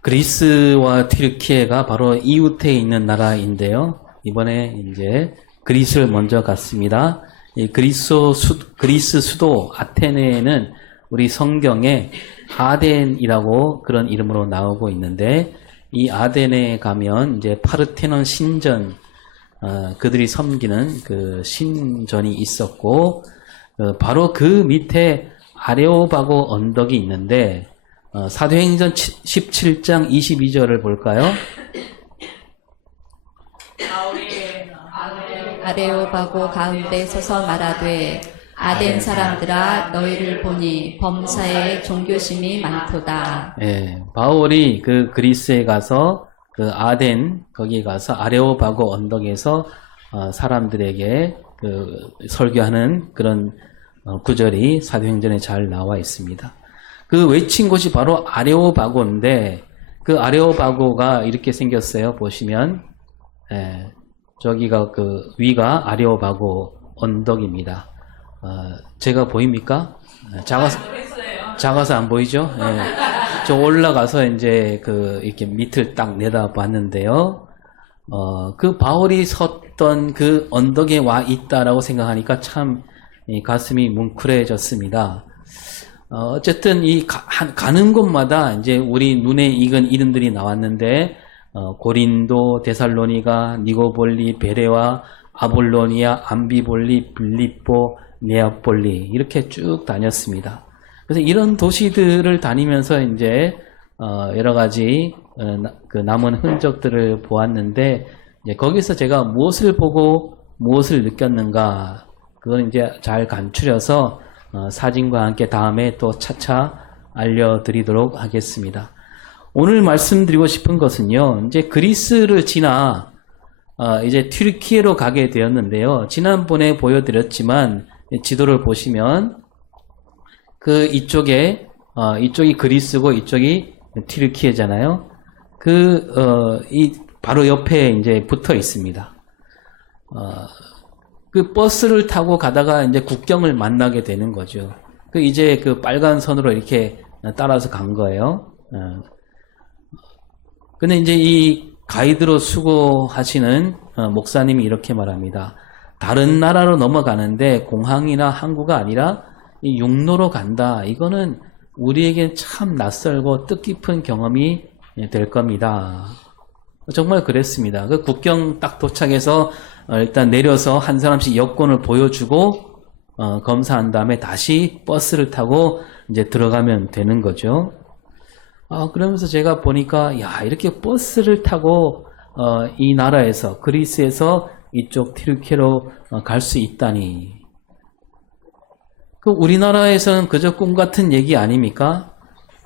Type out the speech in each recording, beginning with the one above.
그리스와 튀르키예가 바로 이웃에 있는 나라인데요. 이번에 이제 그리스를 먼저 갔습니다. 이 그리스 수도 아테네에는 우리 성경에 아덴이라고 그런 이름으로 나오고 있는데, 이 아덴에 가면 이제 파르테논 신전, 그들이 섬기는 그 신전이 있었고, 바로 그 밑에 아레오바고 언덕이 있는데, 사도행전 17장 22절을 볼까요? 아레오바고 가운데 서서 말하되 아덴 사람들아 너희를 보니 범사에 종교심이 많도다. 예, 바울이 그 그리스에 가서 그 아덴 거기에 가서 아레오바고 언덕에서 사람들에게 그 설교하는 그런 구절이 사도행전에 잘 나와 있습니다. 그 외친 곳이 바로 아레오바고인데, 그 아레오바고가 이렇게 생겼어요. 보시면, 저기가 그 위가 아레오바고 언덕입니다. 제가 보입니까? 작아서 안 보이죠? 저 올라가서 이제 그 이렇게 밑을 딱 내다봤는데요. 그 바울이 섰던 그 언덕에 와 있다라고 생각하니까 참 가슴이 뭉클해졌습니다. 어쨌든 가는 곳마다 이제 우리 눈에 익은 이름들이 나왔는데, 고린도, 데살로니가, 니고볼리, 베레와, 아볼로니아, 암비볼리, 빌립보, 네아폴리 이렇게 쭉 다녔습니다. 그래서 이런 도시들을 다니면서 이제 여러 가지 그 남은 흔적들을 보았는데, 이제 거기서 제가 무엇을 보고 무엇을 느꼈는가, 그건 이제 잘 간추려서 사진과 함께 다음에 또 차차 알려드리도록 하겠습니다. 오늘 말씀드리고 싶은 것은요, 이제 그리스를 지나 이제 튀르키예로 가게 되었는데요. 지난번에 보여드렸지만 지도를 보시면 그 이쪽이 그리스고 이쪽이 튀르키예잖아요. 이 바로 옆에 이제 붙어 있습니다. 그 버스를 타고 가다가 이제 국경을 만나게 되는 거죠. 이제 그 빨간 선으로 이렇게 따라서 간 거예요. 근데 이제 이 가이드로 수고하시는 목사님이 이렇게 말합니다. 다른 나라로 넘어가는데 공항이나 항구가 아니라 이 육로로 간다. 이거는 우리에게 참 낯설고 뜻깊은 경험이 될 겁니다. 정말 그랬습니다. 그 국경 딱 도착해서 일단 내려서 한 사람씩 여권을 보여주고 검사한 다음에 다시 버스를 타고 이제 들어가면 되는 거죠. 그러면서 제가 보니까 이렇게 버스를 타고 이 나라에서 그리스에서 이쪽 튀르키예로 갈 수 있다니. 그 우리나라에서는 그저 꿈 같은 얘기 아닙니까?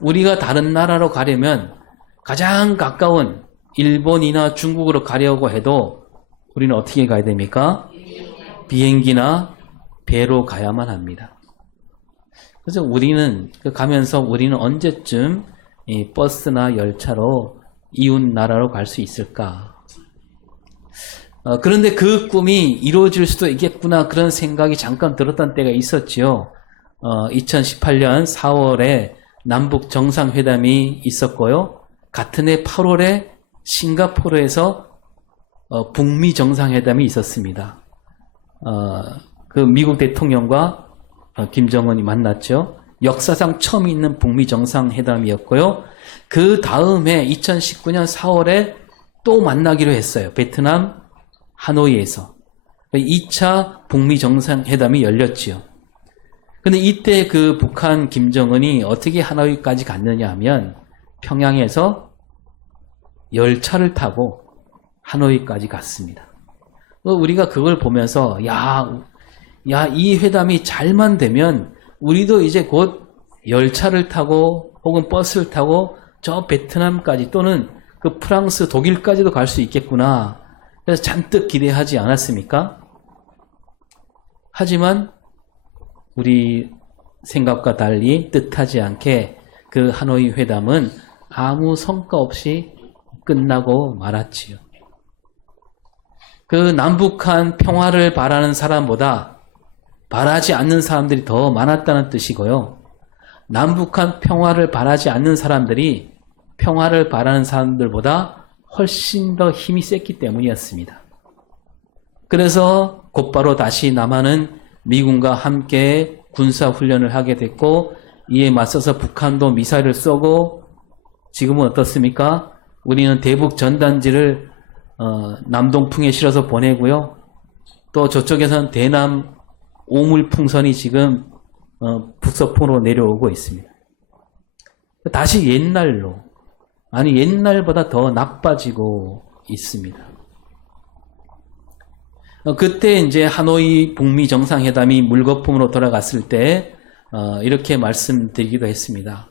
우리가 다른 나라로 가려면 가장 가까운 일본이나 중국으로 가려고 해도 우리는 어떻게 가야 됩니까? 비행기나 배로 가야만 합니다. 그래서 우리는 가면서 우리는 언제쯤 이 버스나 열차로 이웃 나라로 갈 수 있을까? 그런데 그 꿈이 이루어질 수도 있겠구나, 그런 생각이 잠깐 들었던 때가 있었지요. 2018년 4월에 남북 정상회담이 있었고요. 같은 해 8월에 싱가포르에서 북미 정상회담이 있었습니다. 그 미국 대통령과 김정은이 만났죠. 역사상 처음 있는 북미 정상회담이었고요. 그 다음에 2019년 4월에 또 만나기로 했어요. 베트남 하노이에서 2차 북미 정상회담이 열렸지요. 근데 이때 그 북한 김정은이 어떻게 하노이까지 갔느냐 하면 평양에서 열차를 타고 하노이까지 갔습니다. 우리가 그걸 보면서 이 회담이 잘만 되면 우리도 이제 곧 열차를 타고 혹은 버스를 타고 저 베트남까지 또는 그 프랑스, 독일까지도 갈 수 있겠구나. 그래서 잔뜩 기대하지 않았습니까? 하지만 우리 생각과 달리 뜻하지 않게 그 하노이 회담은 아무 성과 없이 끝나고 말았지요. 그 남북한 평화를 바라는 사람보다 바라지 않는 사람들이 더 많았다는 뜻이고요. 남북한 평화를 바라지 않는 사람들이 평화를 바라는 사람들보다 훨씬 더 힘이 셌기 때문이었습니다. 그래서 곧바로 다시 남한은 미군과 함께 군사훈련을 하게 됐고 이에 맞서서 북한도 미사일을 쏘고 지금은 어떻습니까? 우리는 대북 전단지를 남동풍에 실어서 보내고요. 또 저쪽에서는 대남 오물풍선이 지금 북서풍으로 내려오고 있습니다. 다시 옛날로, 아니 옛날보다 더 나빠지고 있습니다. 그때 이제 하노이 북미 정상회담이 물거품으로 돌아갔을 때 이렇게 말씀드리기도 했습니다.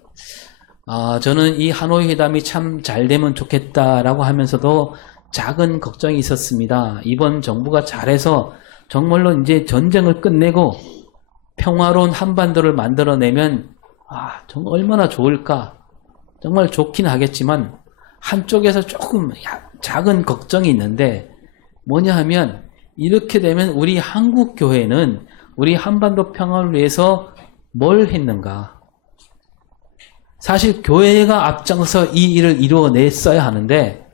저는 이 하노이 회담이 참 잘 되면 좋겠다라고 하면서도 작은 걱정이 있었습니다. 이번 정부가 잘해서 정말로 이제 전쟁을 끝내고 평화로운 한반도를 만들어내면 정말 얼마나 좋을까. 정말 좋긴 하겠지만 한쪽에서 조금 작은 걱정이 있는데 뭐냐 하면 이렇게 되면 우리 한국 교회는 우리 한반도 평화를 위해서 뭘 했는가? 사실 교회가 앞장서 이 일을 이루어냈어야 하는데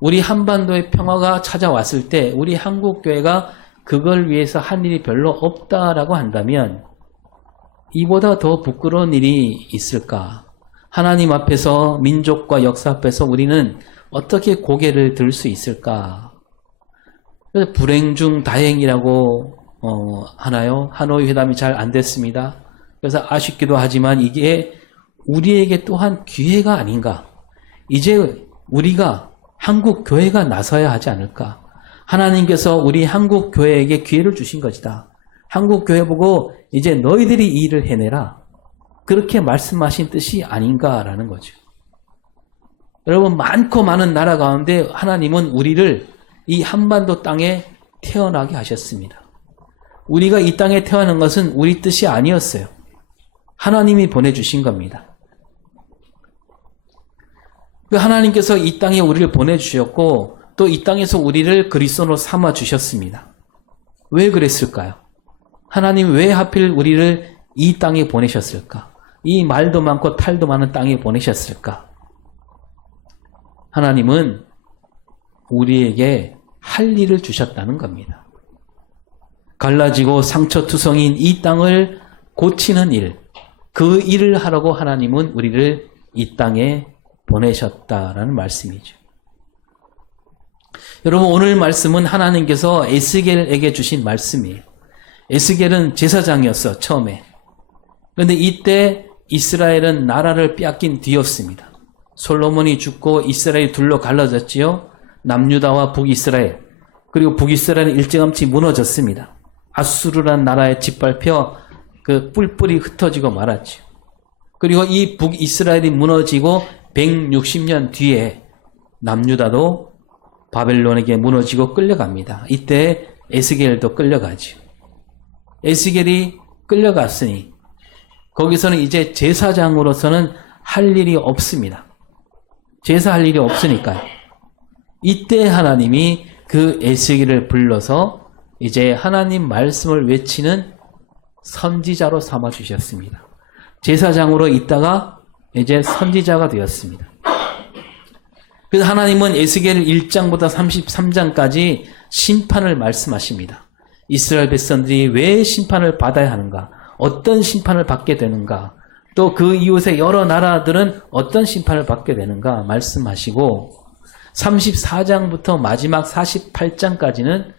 우리 한반도의 평화가 찾아왔을 때 우리 한국 교회가 그걸 위해서 한 일이 별로 없다라고 한다면 이보다 더 부끄러운 일이 있을까? 하나님 앞에서 민족과 역사 앞에서 우리는 어떻게 고개를 들 수 있을까? 그래서 불행 중 다행이라고 하나요? 하노이 회담이 잘 안 됐습니다. 그래서 아쉽기도 하지만 이게 우리에게 또한 기회가 아닌가? 이제 우리가 한국 교회가 나서야 하지 않을까? 하나님께서 우리 한국 교회에게 기회를 주신 것이다. 한국 교회 보고 이제 너희들이 이 일을 해내라. 그렇게 말씀하신 뜻이 아닌가라는 거죠. 여러분 많고 많은 나라 가운데 하나님은 우리를 이 한반도 땅에 태어나게 하셨습니다. 우리가 이 땅에 태어난 것은 우리 뜻이 아니었어요. 하나님이 보내주신 겁니다. 그 하나님께서 이 땅에 우리를 보내주셨고 또 이 땅에서 우리를 그리스도로 삼아 주셨습니다. 왜 그랬을까요? 하나님 왜 하필 우리를 이 땅에 보내셨을까? 이 말도 많고 탈도 많은 땅에 보내셨을까? 하나님은 우리에게 할 일을 주셨다는 겁니다. 갈라지고 상처투성인 이 땅을 고치는 일, 그 일을 하라고 하나님은 우리를 이 땅에 보내셨다라는 말씀이죠. 여러분 오늘 말씀은 하나님께서 에스겔에게 주신 말씀이에요. 에스겔은 제사장이었어 처음에. 그런데 이때 이스라엘은 나라를 빼앗긴 뒤였습니다. 솔로몬이 죽고 이스라엘이 둘로 갈라졌지요. 남유다와 북이스라엘. 그리고 북이스라엘은 일찌감치 무너졌습니다. 아수르란 나라에 짓밟혀 그 뿔뿔이 흩어지고 말았죠. 그리고 이 북이스라엘이 무너지고 160년 뒤에 남유다도 바벨론에게 무너지고 끌려갑니다. 이때 에스겔도 끌려가죠. 에스겔이 끌려갔으니 거기서는 이제 제사장으로서는 할 일이 없습니다. 제사할 일이 없으니까요. 이때 하나님이 그 에스겔을 불러서 이제 하나님 말씀을 외치는 선지자로 삼아주셨습니다. 제사장으로 있다가 이제 선지자가 되었습니다. 그래서 하나님은 에스겔 1장부터 33장까지 심판을 말씀하십니다. 이스라엘 백성들이 왜 심판을 받아야 하는가? 어떤 심판을 받게 되는가? 또 그 이웃의 여러 나라들은 어떤 심판을 받게 되는가? 말씀하시고 34장부터 마지막 48장까지는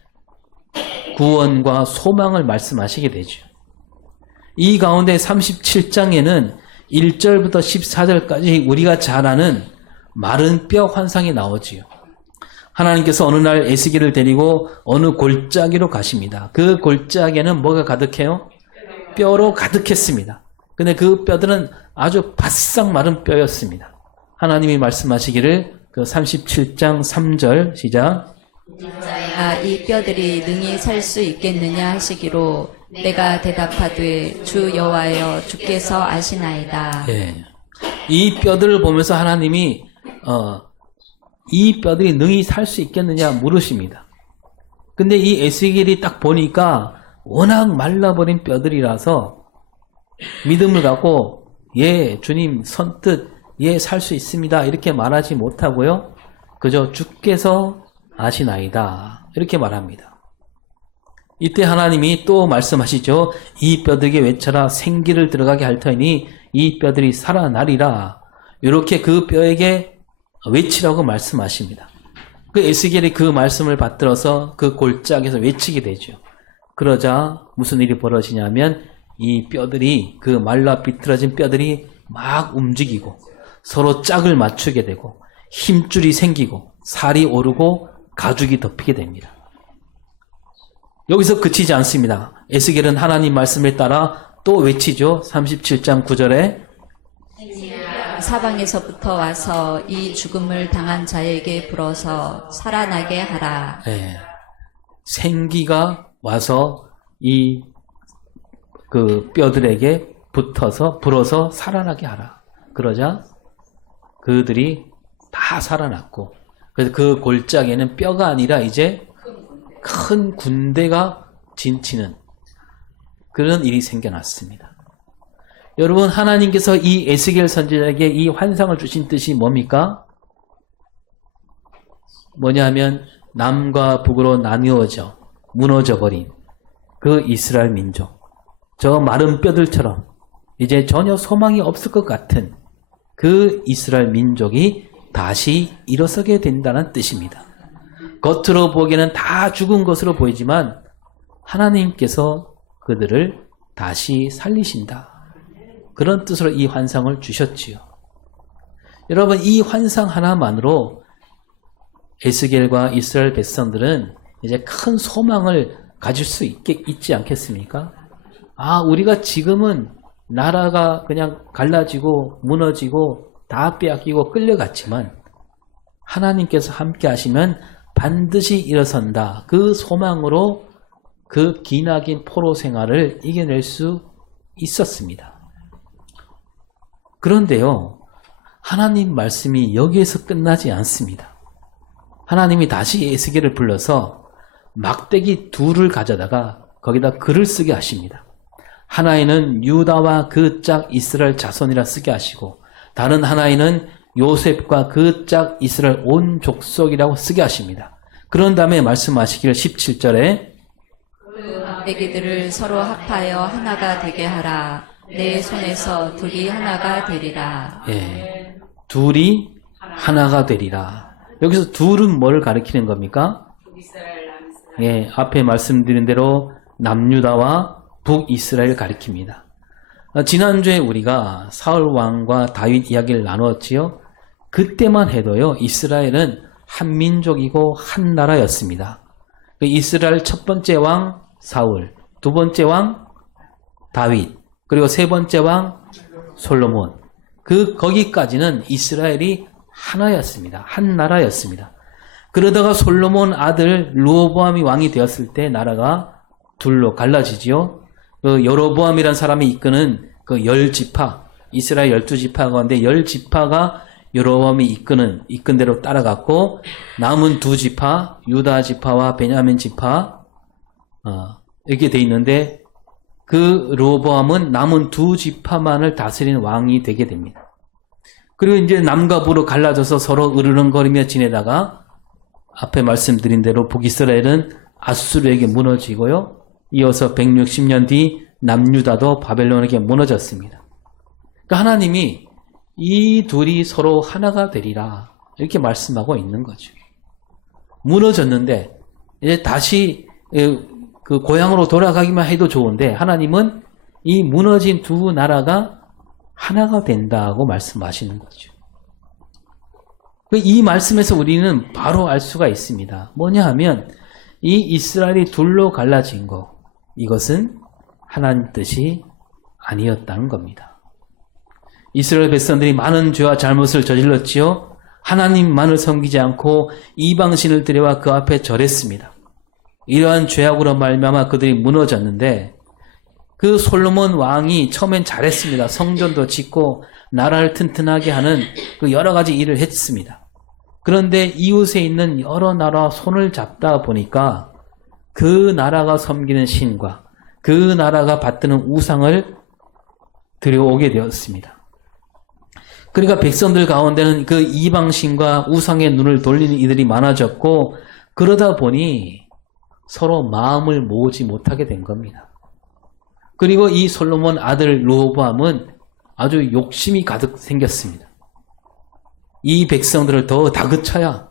구원과 소망을 말씀하시게 되죠. 이 가운데 37장에는 1절부터 14절까지 우리가 잘 아는 마른 뼈 환상이 나오지요. 하나님께서 어느 날 에스겔을 데리고 어느 골짜기로 가십니다. 그 골짜기에는 뭐가 가득해요? 뼈로 가득했습니다. 근데 그 뼈들은 아주 바싹 마른 뼈였습니다. 하나님이 말씀하시기를 그 37장 3절 시작. 이 뼈들이 능히 살 수 있겠느냐 하시기로 내가 대답하되 주 여호와여 주께서 아시나이다. 예. 이 뼈들을 보면서 하나님이 이 뼈들이 능히 살 수 있겠느냐 물으십니다. 근데 이 에스겔이 딱 보니까 워낙 말라버린 뼈들이라서 믿음을 갖고 예, 주님 선뜻 예, 살 수 있습니다. 이렇게 말하지 못하고요. 그저 주께서 아시나이다. 이렇게 말합니다. 이때 하나님이 또 말씀하시죠. 이 뼈들에게 외쳐라 생기를 들어가게 할 터이니 이 뼈들이 살아나리라. 이렇게 그 뼈에게 외치라고 말씀하십니다. 그 에스겔이 그 말씀을 받들어서 그 골짜기에서 외치게 되죠. 그러자 무슨 일이 벌어지냐면 이 뼈들이 그 말라 비틀어진 뼈들이 막 움직이고 서로 짝을 맞추게 되고 힘줄이 생기고 살이 오르고 가죽이 덮이게 됩니다. 여기서 그치지 않습니다. 에스겔은 하나님 말씀을 따라 또 외치죠. 37장 9절에 사방에서부터 와서 이 죽음을 당한 자에게 불어서 살아나게 하라. 네. 생기가 와서 이 그 뼈들에게 불어서 살아나게 하라. 그러자 그들이 다 살아났고 그래서 그 골짜기에는 뼈가 아니라 이제 큰 군대가 진치는 그런 일이 생겨났습니다. 여러분 하나님께서 이 에스겔 선지자에게 이 환상을 주신 뜻이 뭡니까? 뭐냐면 남과 북으로 나누어져 무너져 버린 그 이스라엘 민족 저 마른 뼈들처럼 이제 전혀 소망이 없을 것 같은 그 이스라엘 민족이 다시 일어서게 된다는 뜻입니다. 겉으로 보기에는 다 죽은 것으로 보이지만 하나님께서 그들을 다시 살리신다. 그런 뜻으로 이 환상을 주셨지요. 여러분 이 환상 하나만으로 에스겔과 이스라엘 백성들은 이제 큰 소망을 가질 수 있지 않겠습니까? 아, 우리가 지금은 나라가 그냥 갈라지고 무너지고 다 빼앗기고 끌려갔지만 하나님께서 함께 하시면 반드시 일어선다. 그 소망으로 그 기나긴 포로 생활을 이겨낼 수 있었습니다. 그런데요, 하나님 말씀이 여기에서 끝나지 않습니다. 하나님이 다시 에스겔을 불러서 막대기 둘을 가져다가 거기다 글을 쓰게 하십니다. 하나에는 유다와 그 짝 이스라엘 자손이라 쓰게 하시고 다른 하나에는 요셉과 그 짝 이스라엘 온 족속이라고 쓰게 하십니다. 그런 다음에 말씀하시기를 17절에 그 막대기들을 서로 합하여 하나가 되게 하라. 내 손에서 둘이 하나가 되리라. 예, 둘이 하나가 되리라. 여기서 둘은 뭘 가리키는 겁니까? 예, 앞에 말씀드린 대로 남유다와 북이스라엘 가리킵니다. 지난주에 우리가 사울 왕과 다윗 이야기를 나누었지요. 그때만 해도요, 이스라엘은 한 민족이고 한 나라였습니다. 이스라엘 첫 번째 왕 사울, 두 번째 왕 다윗, 그리고 세 번째 왕 솔로몬. 거기까지는 이스라엘이 하나였습니다. 한 나라였습니다. 그러다가 솔로몬 아들 르호보암이 왕이 되었을 때 나라가 둘로 갈라지지요. 그 여로보암이라는 사람이 이끄는 그 10지파, 이스라엘 12지파 가운데 10지파가 여로보암이 이끈 대로 따라갔고 남은 2지파, 유다 지파와 베냐민 지파 이렇게 돼 있는데 그 르호보암은 남은 2지파만을 다스리는 왕이 되게 됩니다. 그리고 이제 남과 북으로 갈라져서 서로 으르렁거리며 지내다가 앞에 말씀드린 대로 북이스라엘은 아수르에게 무너지고요. 이어서 160년 뒤 남유다도 바벨론에게 무너졌습니다. 그러니까 하나님이 이 둘이 서로 하나가 되리라 이렇게 말씀하고 있는 거죠. 무너졌는데 이제 다시 그 고향으로 돌아가기만 해도 좋은데 하나님은 이 무너진 두 나라가 하나가 된다고 말씀하시는 거죠. 이 말씀에서 우리는 바로 알 수가 있습니다. 뭐냐 하면 이 이스라엘이 둘로 갈라진 거 이것은 하나님 뜻이 아니었다는 겁니다. 이스라엘 백성들이 많은 죄와 잘못을 저질렀지요. 하나님만을 섬기지 않고 이방신을 들여와 그 앞에 절했습니다. 이러한 죄악으로 말미암아 그들이 무너졌는데 그 솔로몬 왕이 처음엔 잘했습니다. 성전도 짓고 나라를 튼튼하게 하는 그 여러 가지 일을 했습니다. 그런데 이웃에 있는 여러 나라와 손을 잡다 보니까 그 나라가 섬기는 신과 그 나라가 받드는 우상을 들여오게 되었습니다. 그러니까 백성들 가운데는 그 이방신과 우상의 눈을 돌리는 이들이 많아졌고 그러다 보니 서로 마음을 모으지 못하게 된 겁니다. 그리고 이 솔로몬 아들 르호보암은 아주 욕심이 가득 생겼습니다. 이 백성들을 더 다그쳐야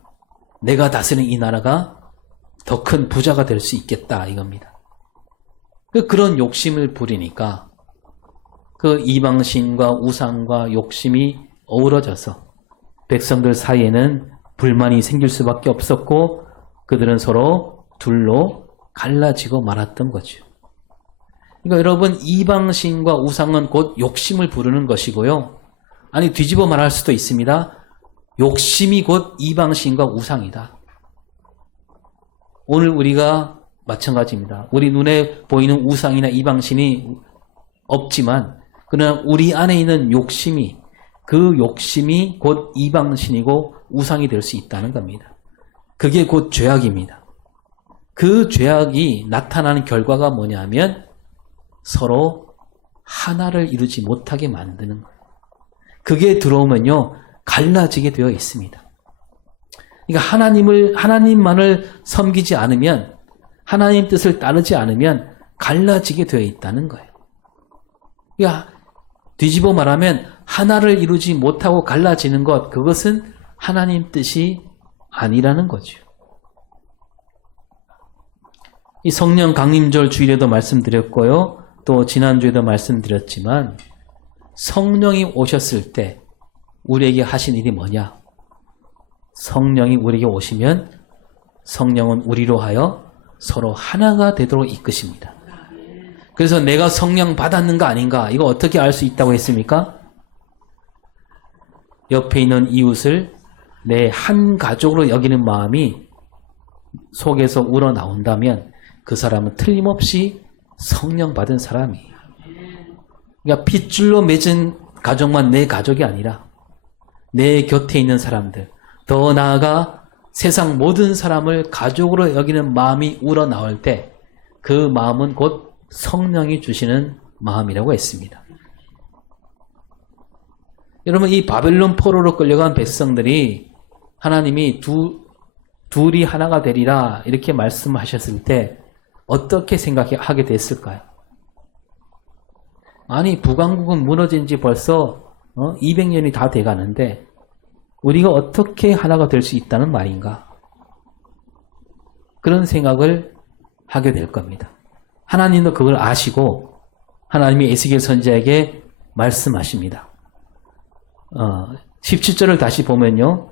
내가 다스리는 이 나라가 더 큰 부자가 될 수 있겠다 이겁니다. 그런 욕심을 부리니까 그 이방신과 우상과 욕심이 어우러져서 백성들 사이에는 불만이 생길 수밖에 없었고 그들은 서로 둘로 갈라지고 말았던 거죠. 그러니까 여러분 이방신과 우상은 곧 욕심을 부르는 것이고요. 아니 뒤집어 말할 수도 있습니다. 욕심이 곧 이방신과 우상이다. 오늘 우리가 마찬가지입니다. 우리 눈에 보이는 우상이나 이방신이 없지만 그러나 우리 안에 있는 욕심이 그 욕심이 곧 이방신이고 우상이 될 수 있다는 겁니다. 그게 곧 죄악입니다. 그 죄악이 나타나는 결과가 뭐냐면 서로 하나를 이루지 못하게 만드는 거예요. 그게 들어오면요 갈라지게 되어 있습니다. 그러니까 하나님만을 섬기지 않으면 하나님 뜻을 따르지 않으면 갈라지게 되어 있다는 거예요. 그러니까 뒤집어 말하면 하나를 이루지 못하고 갈라지는 것 그것은 하나님 뜻이 아니라는 거죠. 이 성령 강림절 주일에도 말씀드렸고요. 또 지난주에도 말씀드렸지만 성령이 오셨을 때 우리에게 하신 일이 뭐냐? 성령이 우리에게 오시면 성령은 우리로 하여 서로 하나가 되도록 이끄십니다. 그래서 내가 성령 받았는가 아닌가 이거 어떻게 알 수 있다고 했습니까? 옆에 있는 이웃을 내 한 가족으로 여기는 마음이 속에서 우러나온다면 그 사람은 틀림없이 성령 받은 사람이에요. 그러니까 핏줄로 맺은 가족만 내 가족이 아니라 내 곁에 있는 사람들 더 나아가 세상 모든 사람을 가족으로 여기는 마음이 우러나올 때 그 마음은 곧 성령이 주시는 마음이라고 했습니다. 여러분 이 바벨론 포로로 끌려간 백성들이 하나님이 둘이 하나가 되리라 이렇게 말씀하셨을 때 어떻게 생각하게 됐을까요? 아니 북왕국은 무너진 지 벌써 200년이 다 돼가는데 우리가 어떻게 하나가 될 수 있다는 말인가? 그런 생각을 하게 될 겁니다. 하나님도 그걸 아시고 하나님이 에스겔 선지자에게 말씀하십니다. 17절을 다시 보면요.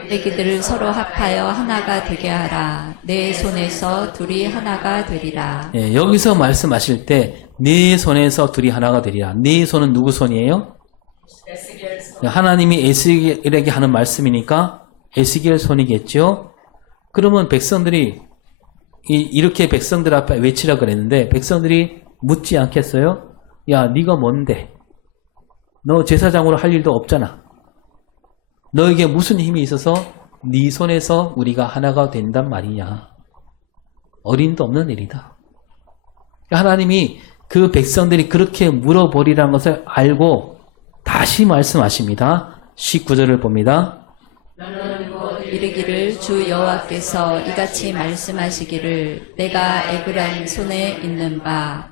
막대기들을 서로 합하여 하나가 되게 하라. 내 손에서 둘이 하나가 되리라. 예, 여기서 말씀하실 때 네 손에서 둘이 하나가 되리라. 네 손은 누구 손이에요? 하나님이 에스겔에게 하는 말씀이니까 에스겔 손이겠죠. 그러면 백성들이 이렇게 백성들 앞에 외치라 그랬는데 백성들이 묻지 않겠어요? 야, 네가 뭔데? 너 제사장으로 할 일도 없잖아. 너에게 무슨 힘이 있어서 네 손에서 우리가 하나가 된단 말이냐. 어림도 없는 일이다. 하나님이 그 백성들이 그렇게 물어버리라는 것을 알고 다시 말씀하십니다. 19절을 봅니다. 너는 곧 이르기를 주 여호와께서 이같이 말씀하시기를 내가 에그란 손에 있는 바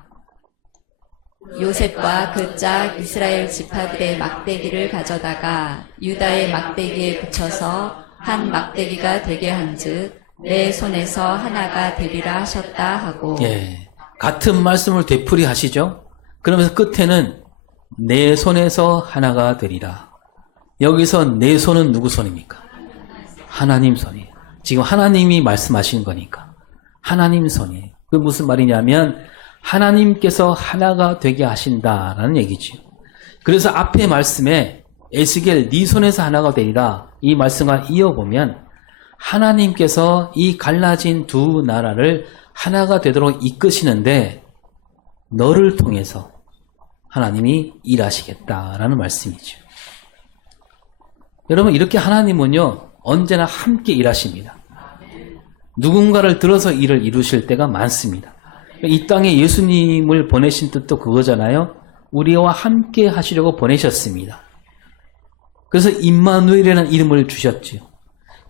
요셉과 그 짝 이스라엘 지파들의 막대기를 가져다가 유다의 막대기에 붙여서 한 막대기가 되게 한즉 내 손에서 하나가 되리라 하셨다 하고. 예, 같은 말씀을 되풀이 하시죠. 그러면서 끝에는 내 손에서 하나가 되리라. 여기서 내 손은 누구 손입니까? 하나님 손이에요. 지금 하나님이 말씀하신 거니까 하나님 손이에요. 그 무슨 말이냐면 하나님께서 하나가 되게 하신다라는 얘기죠. 그래서 앞에 말씀에 에스겔 네 손에서 하나가 되리라 이 말씀과 이어보면 하나님께서 이 갈라진 두 나라를 하나가 되도록 이끄시는데 너를 통해서 하나님이 일하시겠다라는 말씀이죠. 여러분 이렇게 하나님은요 언제나 함께 일하십니다. 누군가를 들어서 일을 이루실 때가 많습니다. 이 땅에 예수님을 보내신 뜻도 그거잖아요. 우리와 함께 하시려고 보내셨습니다. 그래서 임마누엘이라는 이름을 주셨지요.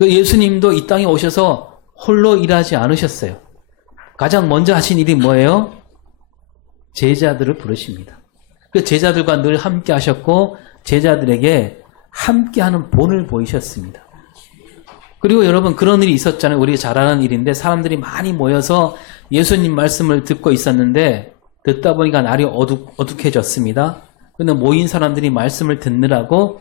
예수님도 이 땅에 오셔서 홀로 일하지 않으셨어요. 가장 먼저 하신 일이 뭐예요? 제자들을 부르십니다. 그 제자들과 늘 함께 하셨고 제자들에게 함께하는 본을 보이셨습니다. 그리고 여러분 그런 일이 있었잖아요. 우리가 잘 아는 일인데 사람들이 많이 모여서 예수님 말씀을 듣고 있었는데 듣다 보니까 날이 어둑해졌습니다. 근데 모인 사람들이 말씀을 듣느라고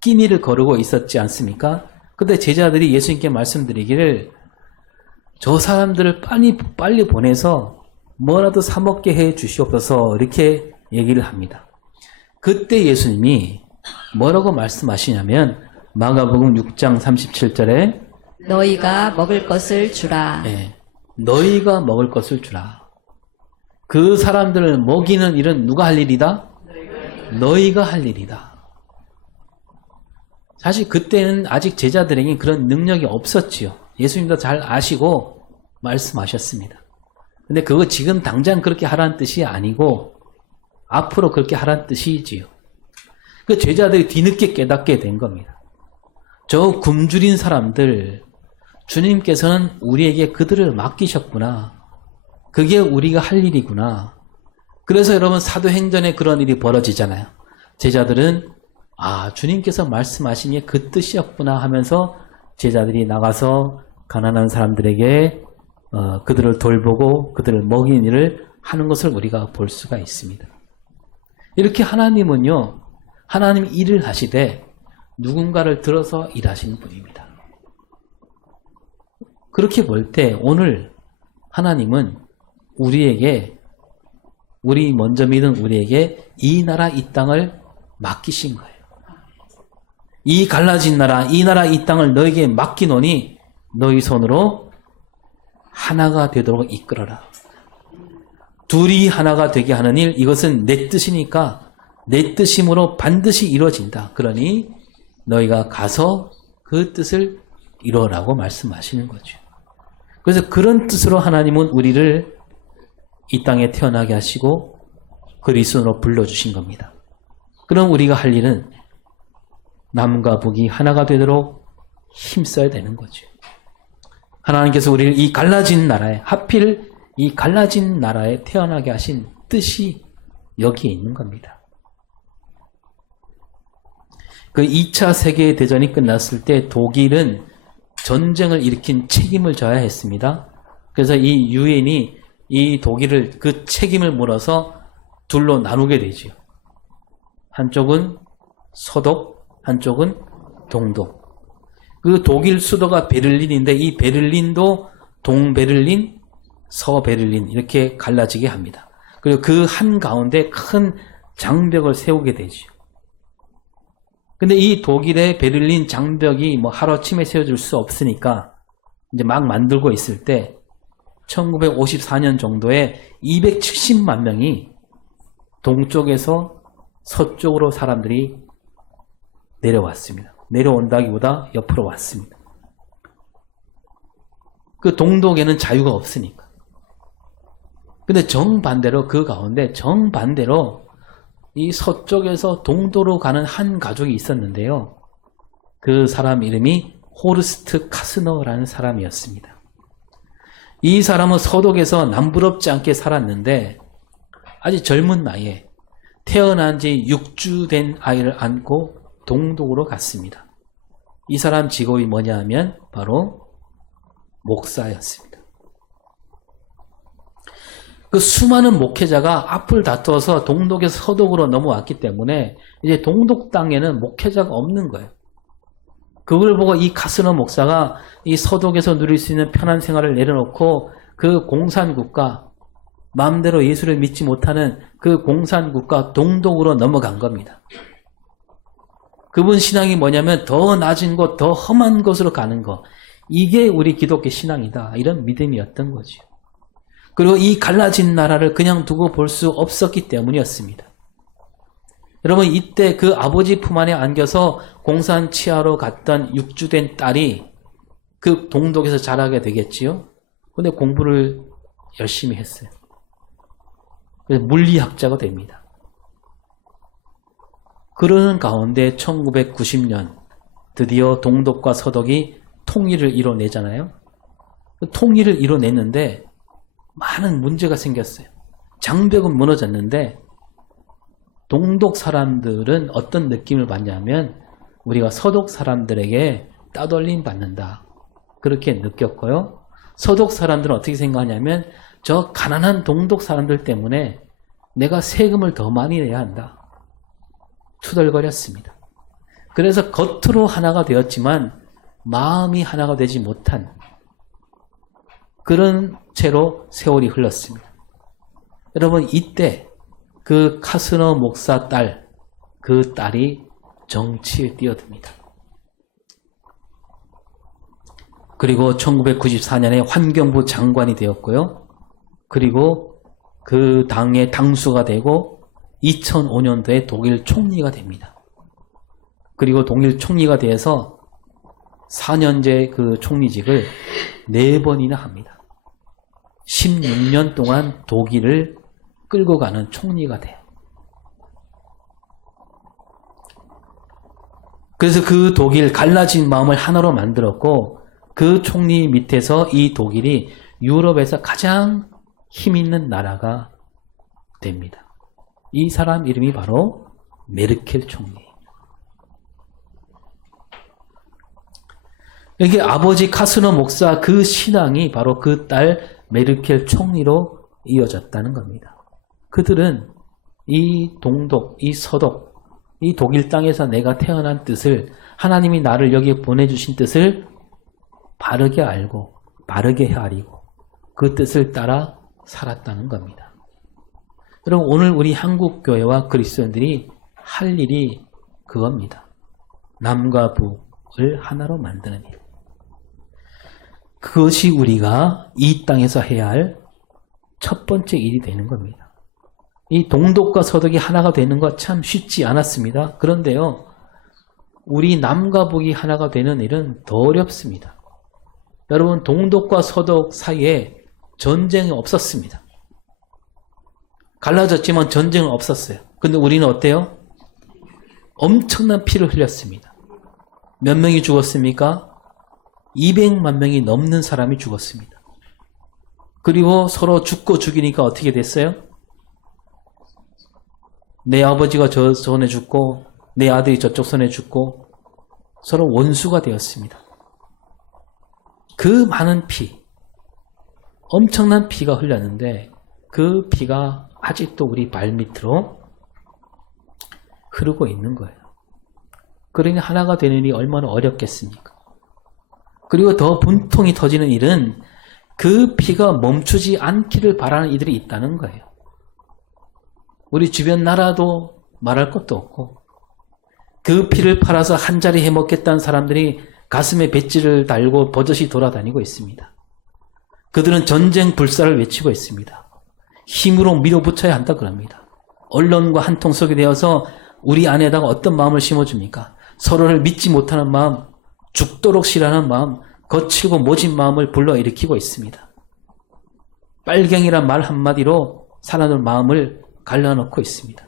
끼니를 거르고 있었지 않습니까? 근데 제자들이 예수님께 말씀드리기를 저 사람들을 빨리 보내서 뭐라도 사 먹게 해 주시옵소서 이렇게 얘기를 합니다. 그때 예수님이 뭐라고 말씀하시냐면 마가복음 6장 37절에 너희가 먹을 것을 주라. 너희가 먹을 것을 주라. 그 사람들을 먹이는 일은 누가 할 일이다? 너희가 할 일이다. 사실 그때는 아직 제자들에게 그런 능력이 없었지요. 예수님도 잘 아시고 말씀하셨습니다. 근데 그거 지금 당장 그렇게 하라는 뜻이 아니고 앞으로 그렇게 하라는 뜻이지요. 그 제자들이 뒤늦게 깨닫게 된 겁니다. 저 굶주린 사람들 주님께서는 우리에게 그들을 맡기셨구나. 그게 우리가 할 일이구나. 그래서 여러분 사도행전에 그런 일이 벌어지잖아요. 제자들은 주님께서 말씀하신 게 그 뜻이었구나 하면서 제자들이 나가서 가난한 사람들에게 그들을 돌보고 그들을 먹이는 일을 하는 것을 우리가 볼 수가 있습니다. 이렇게 하나님은요. 하나님 일을 하시되 누군가를 들어서 일하시는 분입니다. 그렇게 볼 때 오늘 하나님은 우리 먼저 믿은 우리에게 이 나라 이 땅을 맡기신 거예요. 이 갈라진 나라 이 땅을 너에게 맡기노니 너희 손으로 하나가 되도록 이끌어라. 둘이 하나가 되게 하는 일 이것은 내 뜻이니까 내 뜻임으로 반드시 이루어진다. 그러니 너희가 가서 그 뜻을 이루라고 말씀하시는 거죠. 그래서 그런 뜻으로 하나님은 우리를 이 땅에 태어나게 하시고 그리스도로 불러주신 겁니다. 그럼 우리가 할 일은 남과 북이 하나가 되도록 힘써야 되는 거죠. 하나님께서 우리를 이 갈라진 나라에 하필 이 갈라진 나라에 태어나게 하신 뜻이 여기에 있는 겁니다. 그 2차 세계대전이 끝났을 때 독일은 전쟁을 일으킨 책임을 져야 했습니다. 그래서 이 유엔이 이 독일을 그 책임을 물어서 둘로 나누게 되죠. 한쪽은 서독, 한쪽은 동독. 그 독일 수도가 베를린인데 이 베를린도 동베를린, 서베를린 이렇게 갈라지게 합니다. 그리고 그 한가운데 큰 장벽을 세우게 되죠. 근데 이 독일의 베를린 장벽이 하루아침에 세워질 수 없으니까 이제 막 만들고 있을 때 1954년 정도에 270만 명이 동쪽에서 서쪽으로 사람들이 내려왔습니다. 내려온다기보다 옆으로 왔습니다. 그 동독에는 자유가 없으니까. 근데 정반대로 그 가운데 정반대로 이 서쪽에서 동도로 가는 한 가족이 있었는데요. 그 사람 이름이 호르스트 카스너라는 사람이었습니다. 이 사람은 서독에서 남부럽지 않게 살았는데 아주 젊은 나이에 태어난 지 6주 된 아이를 안고 동독으로 갔습니다. 이 사람 직업이 뭐냐 하면 바로 목사였습니다. 그 수많은 목회자가 앞을 다투어서 동독에서 서독으로 넘어왔기 때문에 이제 동독 땅에는 목회자가 없는 거예요. 그걸 보고 이 카스너 목사가 이 서독에서 누릴 수 있는 편한 생활을 내려놓고 그 공산국가, 마음대로 예수를 믿지 못하는 그 공산국가 동독으로 넘어간 겁니다. 그분 신앙이 뭐냐면 더 낮은 곳, 더 험한 곳으로 가는 것. 이게 우리 기독교 신앙이다. 이런 믿음이었던 거죠. 그리고 이 갈라진 나라를 그냥 두고 볼 수 없었기 때문이었습니다. 여러분 이때 그 아버지 품 안에 안겨서 공산 치하로 갔던 6주 된 딸이 그 동독에서 자라게 되겠지요. 근데 공부를 열심히 했어요. 그래서 물리학자가 됩니다. 그러는 가운데 1990년 드디어 동독과 서독이 통일을 이뤄내잖아요. 통일을 이뤄냈는데 많은 문제가 생겼어요. 장벽은 무너졌는데 동독 사람들은 어떤 느낌을 받냐면 우리가 서독 사람들에게 따돌림 받는다. 그렇게 느꼈고요. 서독 사람들은 어떻게 생각하냐면 저 가난한 동독 사람들 때문에 내가 세금을 더 많이 내야 한다. 투덜거렸습니다. 그래서 겉으로 하나가 되었지만 마음이 하나가 되지 못한 그런 채로 세월이 흘렀습니다. 여러분 이때 그 카스너 목사 딸, 그 딸이 정치에 뛰어듭니다. 그리고 1994년에 환경부 장관이 되었고요. 그리고 그 당의 당수가 되고 2005년도에 독일 총리가 됩니다. 그리고 독일 총리가 돼서 4년제 그 총리직을 4번이나 합니다. 16년 동안 독일을 끌고 가는 총리가 돼요. 그래서 그 독일 갈라진 마음을 하나로 만들었고 그 총리 밑에서 이 독일이 유럽에서 가장 힘 있는 나라가 됩니다. 이 사람 이름이 바로 메르켈 총리. 이게 아버지 카스너 목사 그 신앙이 바로 그 딸 메르켈 총리로 이어졌다는 겁니다. 그들은 이 동독, 이 서독, 이 독일 땅에서 내가 태어난 뜻을 하나님이 나를 여기에 보내주신 뜻을 바르게 알고 바르게 헤아리고 그 뜻을 따라 살았다는 겁니다. 여러분 오늘 우리 한국교회와 그리스도인들이 할 일이 그겁니다. 남과 북을 하나로 만드는 일. 그것이 우리가 이 땅에서 해야 할 첫 번째 일이 되는 겁니다. 이 동독과 서독이 하나가 되는 것 참 쉽지 않았습니다. 그런데요, 우리 남과 북이 하나가 되는 일은 더 어렵습니다. 여러분, 동독과 서독 사이에 전쟁이 없었습니다. 갈라졌지만 전쟁은 없었어요. 근데 우리는 어때요? 엄청난 피를 흘렸습니다. 몇 명이 죽었습니까? 200만 명이 넘는 사람이 죽었습니다. 그리고 서로 죽고 죽이니까 어떻게 됐어요? 내 아버지가 저 손에 죽고 내 아들이 저쪽 손에 죽고 서로 원수가 되었습니다. 그 많은 피, 엄청난 피가 흘렸는데 그 피가 아직도 우리 발밑으로 흐르고 있는 거예요. 그러니 하나가 되는 일이 얼마나 어렵겠습니까? 그리고 더 분통이 터지는 일은 그 피가 멈추지 않기를 바라는 이들이 있다는 거예요. 우리 주변 나라도 말할 것도 없고 그 피를 팔아서 한 자리 해먹겠다는 사람들이 가슴에 배지를 달고 버젓이 돌아다니고 있습니다. 그들은 전쟁 불사를 외치고 있습니다. 힘으로 밀어붙여야 한다 그럽니다. 언론과 한통속이 되어서 우리 안에다가 어떤 마음을 심어줍니까? 서로를 믿지 못하는 마음, 죽도록 싫어하는 마음, 거칠고 모진 마음을 불러일으키고 있습니다. 빨갱이란 말 한마디로 사람들 마음을 갈라놓고 있습니다.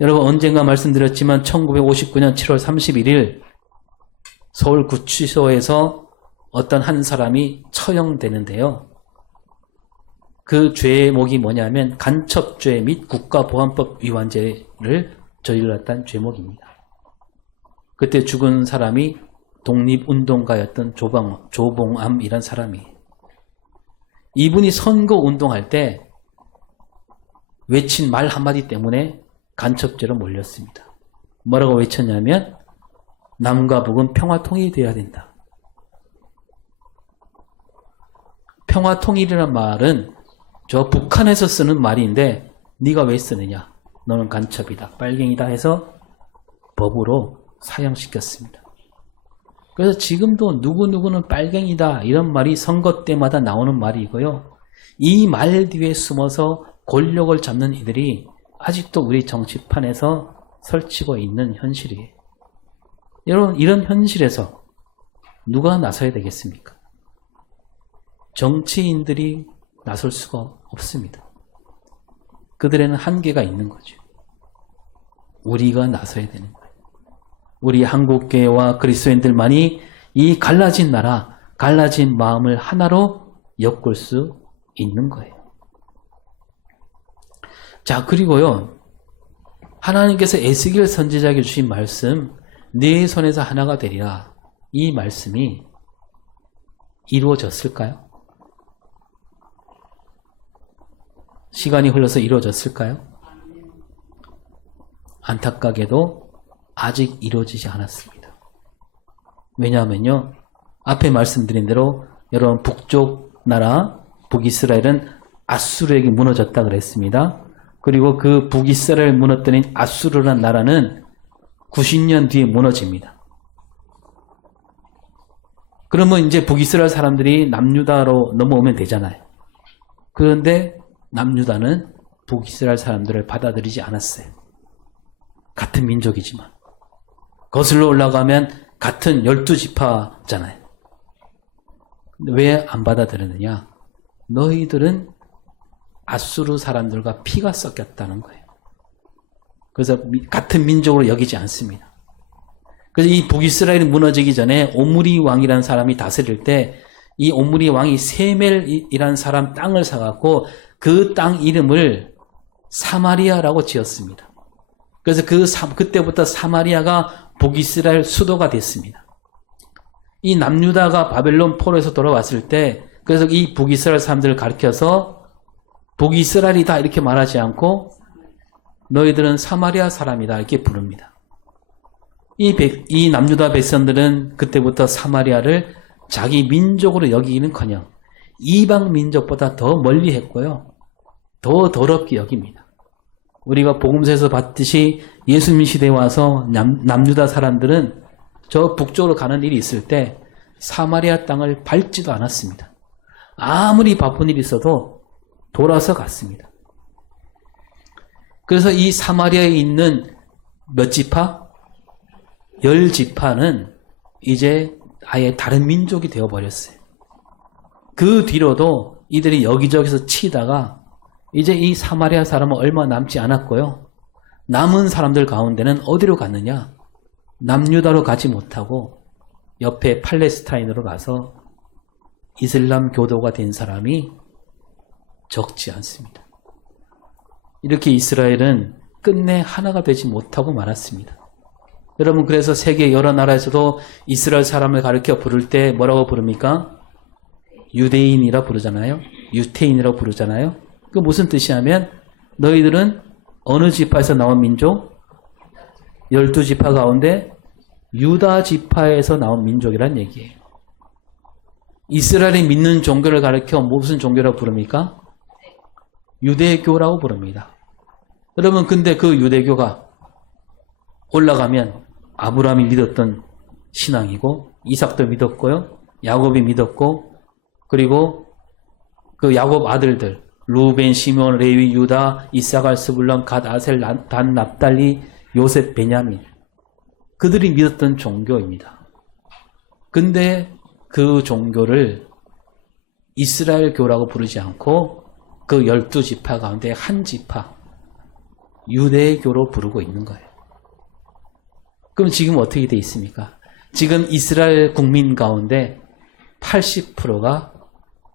여러분 언젠가 말씀드렸지만 1959년 7월 31일 서울구치소에서 어떤 한 사람이 처형되는데요. 그 죄목이 뭐냐면 간첩죄 및 국가보안법 위반죄를 저질렀다는 죄목입니다. 그때 죽은 사람이 독립운동가였던 조봉암이란 사람이에요. 이분이 선거운동할 때 외친 말 한마디 때문에 간첩죄로 몰렸습니다. 뭐라고 외쳤냐면 남과 북은 평화통일이 되어야 된다. 평화통일이라는 말은 저 북한에서 쓰는 말인데 네가 왜 쓰느냐? 너는 간첩이다, 빨갱이다 해서 법으로 사형시켰습니다. 그래서 지금도 누구누구는 빨갱이다 이런 말이 선거 때마다 나오는 말이고요. 이 말 뒤에 숨어서 권력을 잡는 이들이 아직도 우리 정치판에서 설치고 있는 현실이에요. 여러분 이런 현실에서 누가 나서야 되겠습니까? 정치인들이 나설 수가 없습니다. 그들에는 한계가 있는 거죠. 우리가 나서야 되는 거예요. 우리 한국교회와 그리스도인들만이 이 갈라진 나라, 갈라진 마음을 하나로 엮을 수 있는 거예요. 자, 그리고요. 하나님께서 에스겔 선지자에게 주신 말씀, 네 손에서 하나가 되리라. 이 말씀이 이루어졌을까요? 시간이 흘러서 이루어졌을까요? 안타깝게도 아직 이루어지지 않았습니다. 왜냐하면요. 앞에 말씀드린 대로 여러분 북쪽 나라 북이스라엘은 아수르에게 무너졌다 그랬습니다. 그리고 그 북이스라엘 무너뜨린 아수르라는 나라는 90년 뒤에 무너집니다. 그러면 이제 북이스라엘 사람들이 남유다로 넘어오면 되잖아요. 그런데 남유다는 북이스라엘 사람들을 받아들이지 않았어요. 같은 민족이지만. 거슬러 올라가면 같은 12지파잖아요. 왜 안 받아들였느냐? 너희들은 아수르 사람들과 피가 섞였다는 거예요. 그래서 같은 민족으로 여기지 않습니다. 그래서 이 북이스라엘이 무너지기 전에 오므리 왕이라는 사람이 다스릴 때 이 오므리 왕이 세멜이라는 사람 땅을 사갖고 그 땅 이름을 사마리아라고 지었습니다. 그래서 그때부터 사마리아가 북이스라엘 수도가 됐습니다. 이 남유다가 바벨론 포로에서 돌아왔을 때 그래서 이 북이스라엘 사람들을 가리켜서 북이스라엘이다 이렇게 말하지 않고 너희들은 사마리아 사람이다 이렇게 부릅니다. 이 남유다 백성들은 그때부터 사마리아를 자기 민족으로 여기기는커녕 이방 민족보다 더 멀리 했고요. 더 더럽게 여깁니다. 우리가 복음서에서 봤듯이 예수님 시대에 와서 남유다 사람들은 저 북쪽으로 가는 일이 있을 때 사마리아 땅을 밟지도 않았습니다. 아무리 바쁜 일이 있어도 돌아서 갔습니다. 그래서 이 사마리아에 있는 몇 지파? 10지파는 이제 아예 다른 민족이 되어버렸어요. 그 뒤로도 이들이 여기저기서 치다가 이제 이 사마리아 사람은 얼마 남지 않았고요. 남은 사람들 가운데는 어디로 갔느냐? 남유다로 가지 못하고 옆에 팔레스타인으로 가서 이슬람 교도가 된 사람이 적지 않습니다. 이렇게 이스라엘은 끝내 하나가 되지 못하고 말았습니다. 여러분 그래서 세계 여러 나라에서도 이스라엘 사람을 가르쳐 부를 때 뭐라고 부릅니까? 유대인이라 부르잖아요. 유태인이라고 부르잖아요. 그 무슨 뜻이냐면 너희들은 어느 지파에서 나온 민족? 12지파 가운데 유다 지파에서 나온 민족이란 얘기예요. 이스라엘이 믿는 종교를 가르쳐 무슨 종교라고 부릅니까? 유대교라고 부릅니다. 여러분 근데 그 유대교가 올라가면 아브라함이 믿었던 신앙이고 이삭도 믿었고요. 야곱이 믿었고 그리고 그 야곱 아들들 루벤, 시몬, 레위, 유다, 이사갈, 스불론, 갓, 아셀, 단, 납달리, 요셉, 베냐민 그들이 믿었던 종교입니다. 근데 그 종교를 이스라엘교라고 부르지 않고 그 12지파 가운데 한 지파 유대교로 부르고 있는 거예요. 그럼 지금 어떻게 돼 있습니까? 지금 이스라엘 국민 가운데 80%가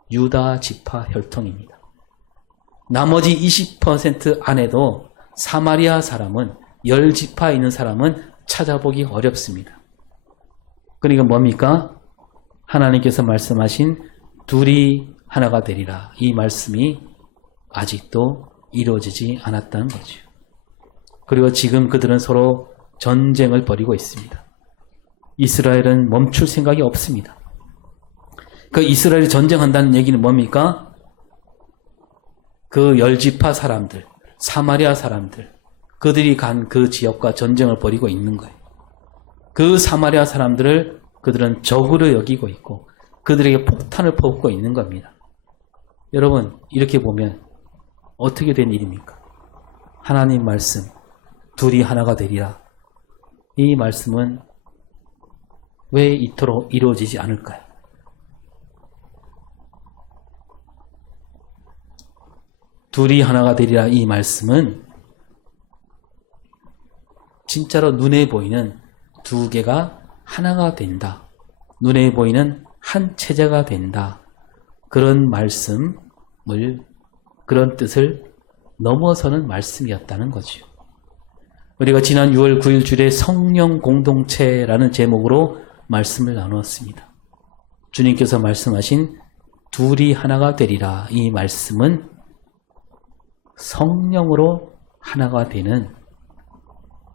유다 지파 혈통입니다. 나머지 20% 안에도 사마리아 사람은 10지파 있는 사람은 찾아보기 어렵습니다. 그러니까 뭡니까? 하나님께서 말씀하신 둘이 하나가 되리라. 이 말씀이 아직도 이루어지지 않았다는 거죠. 그리고 지금 그들은 서로 전쟁을 벌이고 있습니다. 이스라엘은 멈출 생각이 없습니다. 그 이스라엘이 전쟁한다는 얘기는 뭡니까? 그 10지파 사람들, 사마리아 사람들, 그들이 간 그 지역과 전쟁을 벌이고 있는 거예요. 그 사마리아 사람들을 그들은 적으로 여기고 있고 그들에게 폭탄을 퍼붓고 있는 겁니다. 여러분 이렇게 보면 어떻게 된 일입니까? 하나님 말씀 둘이 하나가 되리라. 이 말씀은 왜 이토록 이루어지지 않을까요? 둘이 하나가 되리라 이 말씀은 진짜로 눈에 보이는 두 개가 하나가 된다. 눈에 보이는 한 체제가 된다. 그런 말씀을, 그런 뜻을 넘어서는 말씀이었다는 거죠. 우리가 지난 6월 9일 주일에 성령 공동체라는 제목으로 말씀을 나누었습니다. 주님께서 말씀하신 둘이 하나가 되리라. 이 말씀은 성령으로 하나가 되는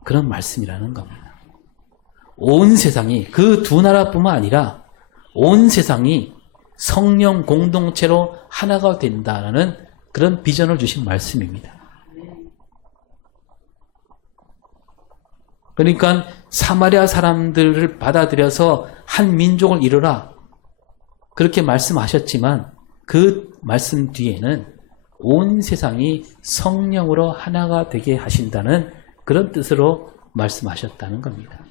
그런 말씀이라는 겁니다. 온 세상이, 그 두 나라뿐만 아니라 온 세상이 성령 공동체로 하나가 된다라는 그런 비전을 주신 말씀입니다. 그러니까 사마리아 사람들을 받아들여서 한 민족을 이루라, 그렇게 말씀하셨지만 그 말씀 뒤에는 온 세상이 성령으로 하나가 되게 하신다는 그런 뜻으로 말씀하셨다는 겁니다.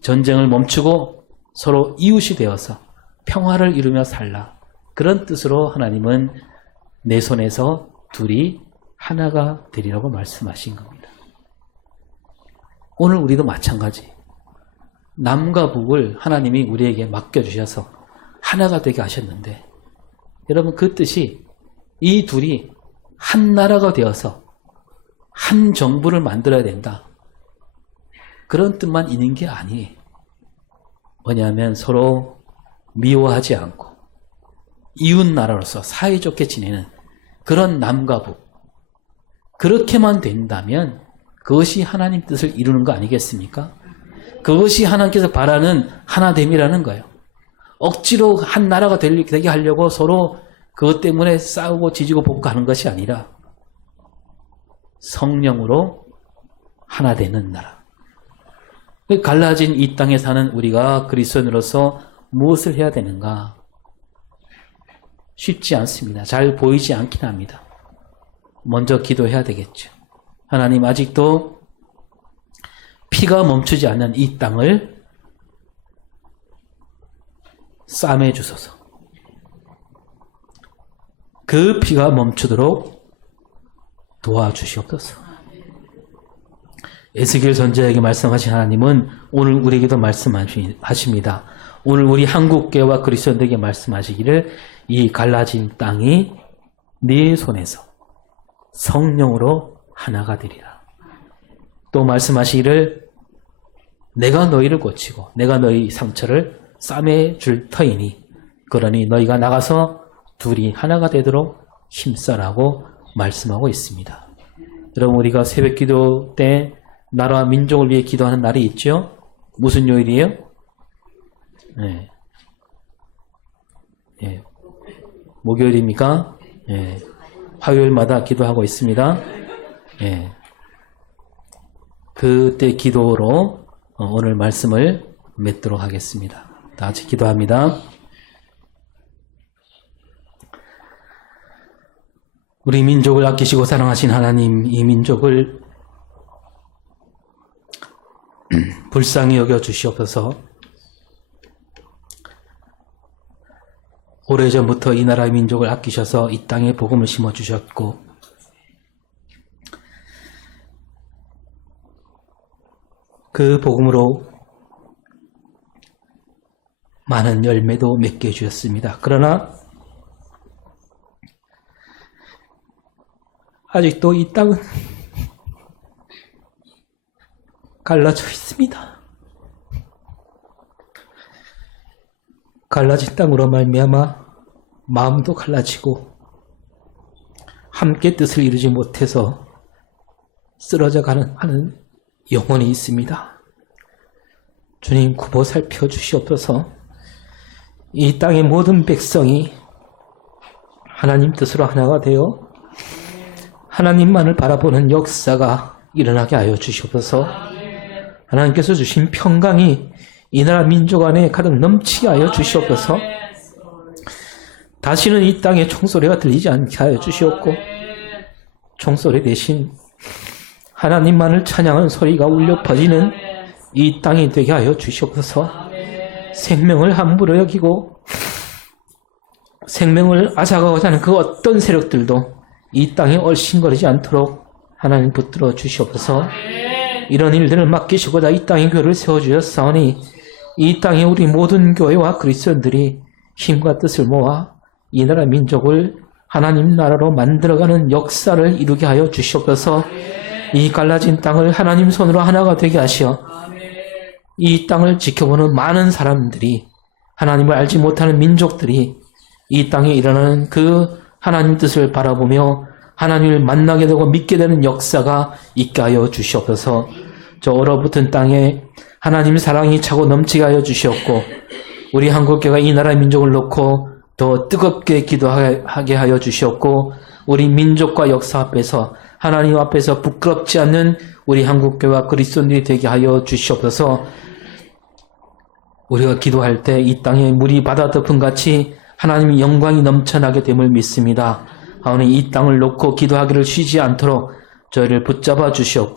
전쟁을 멈추고 서로 이웃이 되어서 평화를 이루며 살라, 그런 뜻으로 하나님은 내 손에서 둘이 하나가 되리라고 말씀하신 겁니다. 오늘 우리도 마찬가지, 남과 북을 하나님이 우리에게 맡겨주셔서 하나가 되게 하셨는데, 여러분 그 뜻이 이 둘이 한 나라가 되어서 한 정부를 만들어야 된다, 그런 뜻만 있는 게 아니에요. 뭐냐면 서로 미워하지 않고 이웃 나라로서 사이좋게 지내는 그런 남과 북, 그렇게만 된다면 그것이 하나님 뜻을 이루는 거 아니겠습니까? 그것이 하나님께서 바라는 하나됨이라는 거예요. 억지로 한 나라가 되게 하려고 서로 그것 때문에 싸우고 지지고 볶고 하는 것이 아니라 성령으로 하나 되는 나라. 갈라진 이 땅에 사는 우리가 그리스도인으로서 무엇을 해야 되는가? 쉽지 않습니다. 잘 보이지 않긴 합니다. 먼저 기도해야 되겠죠. 하나님, 아직도 피가 멈추지 않는 이 땅을 싸매 주소서. 그 피가 멈추도록 도와주시옵소서. 에스겔 선지자에게 말씀하신 하나님은 오늘 우리에게도 말씀하십니다. 오늘 우리 한국교회와 그리스도인들에게 말씀하시기를, 이 갈라진 땅이 네 손에서 성령으로 하나가 되리라. 또 말씀하시기를, 내가 너희를 고치고 내가 너희 상처를 싸매 줄 터이니 그러니 너희가 나가서 둘이 하나가 되도록 힘써라고 말씀하고 있습니다. 여러분, 우리가 새벽 기도 때 나라와 민족을 위해 기도하는 날이 있죠? 무슨 요일이에요? 네. 네. 목요일입니까? 네. 화요일마다 기도하고 있습니다. 네. 그때 기도로 오늘 말씀을 맺도록 하겠습니다. 다 같이 기도합니다. 우리 민족을 아끼시고 사랑하신 하나님, 이 민족을 불쌍히 여겨 주시옵소서. 오래전부터 이 나라의 민족을 아끼셔서 이 땅에 복음을 심어주셨고, 그 복음으로 많은 열매도 맺게 해주셨습니다. 그러나 아직도 이 땅은 갈라져 있습니다. 갈라진 땅으로 말미암아 마음도 갈라지고 함께 뜻을 이루지 못해서 쓰러져 가는 하는 영혼이 있습니다. 주님, 굽어 살펴주시옵소서. 이 땅의 모든 백성이 하나님 뜻으로 하나가 되어 하나님만을 바라보는 역사가 일어나게 하여 주시옵소서. 하나님께서 주신 평강이 이 나라 민족 안에 가득 넘치게 하여 주시옵소서. 다시는 이 땅에 총소리가 들리지 않게 하여 주시옵고, 총소리 대신 하나님만을 찬양하는 소리가 울려 퍼지는 이 땅이 되게 하여 주시옵소서. 생명을 함부로 여기고 생명을 앗아가고자 하는 그 어떤 세력들도 이 땅에 얼씬거리지 않도록 하나님 붙들어 주시옵소서. 이런 일들을 맡기시고자 이 땅에 교회를 세워주셨사오니 이 땅에 우리 모든 교회와 그리스도인들이 힘과 뜻을 모아 이 나라 민족을 하나님 나라로 만들어가는 역사를 이루게 하여 주시옵소서. 이 갈라진 땅을 하나님 손으로 하나가 되게 하시어 이 땅을 지켜보는 많은 사람들이, 하나님을 알지 못하는 민족들이 이 땅에 일어나는 그 하나님 뜻을 바라보며 하나님을 만나게 되고 믿게 되는 역사가 있게 하여 주시옵소서. 저 얼어붙은 땅에 하나님 사랑이 차고 넘치게 하여 주시옵고 우리 한국교회가 이 나라 민족을 놓고 더 뜨겁게 기도하게 하여 주시옵고 우리 민족과 역사 앞에서 하나님 앞에서 부끄럽지 않는 우리 한국교회와 그리스도인들이 되게 하여 주시옵소서. 우리가 기도할 때 이 땅에 물이 바다 덮음같이 하나님의 영광이 넘쳐나게 됨을 믿습니다. 하오니 이 땅을 놓고 기도하기를 쉬지 않도록 저희를 붙잡아 주시옵고